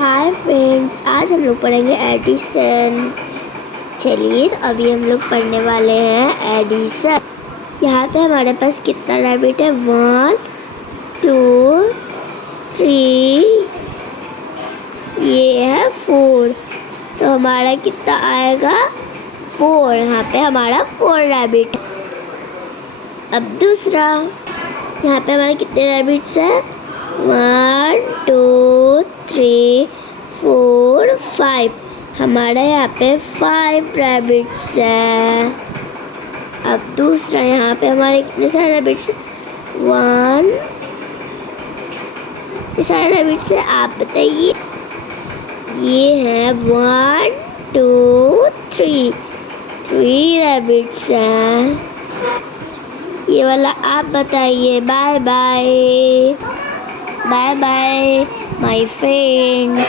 Hi friends, आज हम लोग पढ़ेंगे एडिशन। चलिए, तो अभी हम लोग पढ़ने वाले हैं एडिशन। यहाँ पे हमारे पास कितना रैबिट है? 1 2 3, ये है 4। तो हमारा कितना आएगा? 4। यहाँ पे हमारा 4 रैबिट है। अब दूसरा, यहाँ पे हमारे कितने रैबिट्स हैं? 1 2 3 4 5। हमारा यहाँ पे 5 रैबिट्स हैं। अब दूसरा, यहाँ पे हमारे कितने सारे रैबिट्स हैं? 1। ये सारे रैबिट्स हैं, आप बताइए। ये है 1 2 3 रैबिट्स हैं। ये वाला आप बताइए। Bye bye, bye bye my friends.